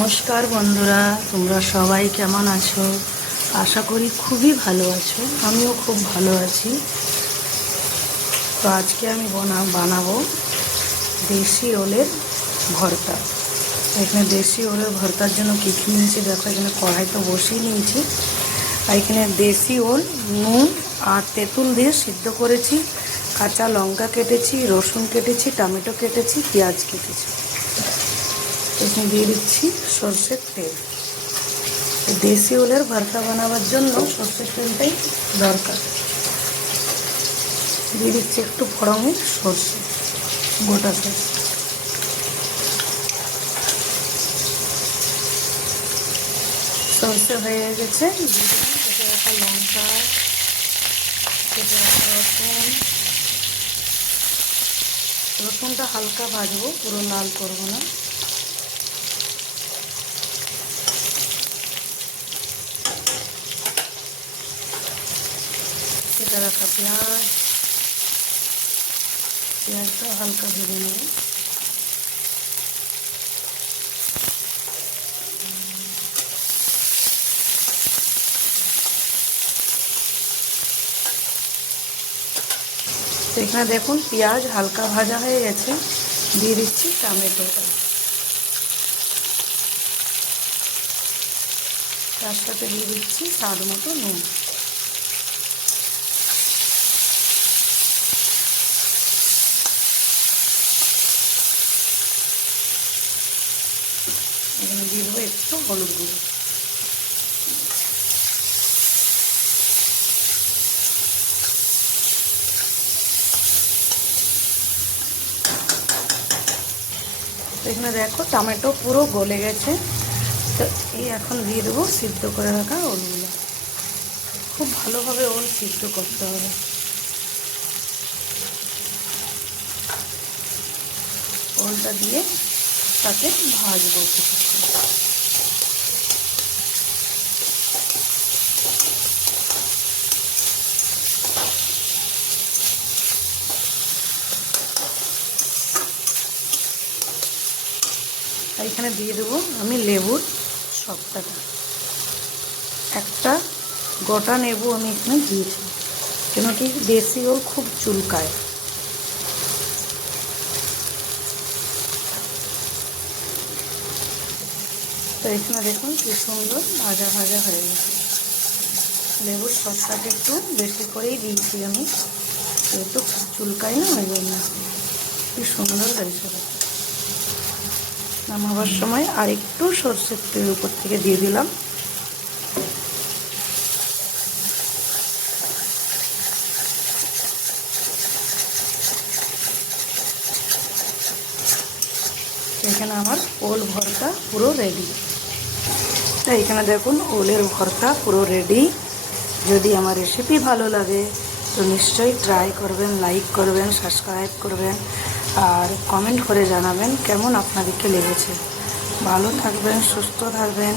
নমস্কার বন্ধুরা, তোমরা সবাই কেমন আছো? আশা করি খুবই ভালো আছো। আমিও খুব ভালো আছি। তো আজকে আমি বানাবো দেশি ওলের ভর্তা। এখানে দেশি ওলের ভর্তার জন্য কী কী নিয়েছি দেখো। এখানে কড়াই তো বসিয়ে নিয়েছি। আর এখানে দেশি ওল নুন আর তেঁতুল দিয়ে সিদ্ধ করেছি, কাঁচা লঙ্কা কেটেছি, রসুন কেটেছি, টমেটো কেটেছি, পেঁয়াজ কেটেছি। এখানে দিয়ে দিচ্ছি সর্ষের তেল। দেশি ওলের ভর্তা বানাবার জন্য সর্ষের তেলটাই দরকার। দিয়ে দিচ্ছি একটু ফোড়নে সর্ষে, গোটা সর্ষে। সর্ষে হয়ে গেছে, কেটে রাখা লঙ্কা, কেটে রাখা রসুন। রসুনটা হালকা ভাজবো, পুরো লাল করবো না। কেটে রাখা পেঁয়াজটা হালকা ভেজে নেব। এখানে দেখুন পেঁয়াজ হালকা ভাজা হয়ে গেছে। দিয়ে দিচ্ছি টমেটোটা, তার সাথে দিয়ে দিচ্ছি স্বাদ মতো নুন। এখানে দিয়ে দেবো একটু হলুদ গুঁড়ো। এখানে দেখো টমেটো পুরো গলে গেছে। তো এই এখন দিয়ে দেবো সিদ্ধ করে রাখা ওলগুলো। খুব ভালোভাবে ওল সিদ্ধ করতে হবে। ওলটা দিয়ে তাতে ভাজবো কিছুক্ষণ। এখানে দিয়ে দেবো আমি লেবুর সবটাটা। একটা গোটা নেবু আমি এখানে দিয়েছি, কেন কি দেশি ওল খুব চুলকায়। তো এখানে দেখুন কি সুন্দর ভাজা ভাজা হয়ে গেছে। লেবুর সবটাটা একটু বেশি করেই দিয়েছি আমি, একটু চুলকায় না, ওই জন্য। কি সুন্দর হয়েছে। নামাবার সময় আর একটু সর্ষের তেল উপর থেকে দিয়ে দিলাম। এখানে আমার ওল ভর্তা পুরো রেডি। তো এখানে দেখুন ওলের ভর্তা পুরো রেডি। যদি আমার রেসিপি ভালো লাগে তো নিশ্চয়ই ট্রাই করবেন, লাইক করবেন, সাবস্ক্রাইব করবেন আর কমেন্ট করে জানাবেন কেমন আপনাদেরকে লেগেছে। ভালো থাকবেন, সুস্থ থাকবেন।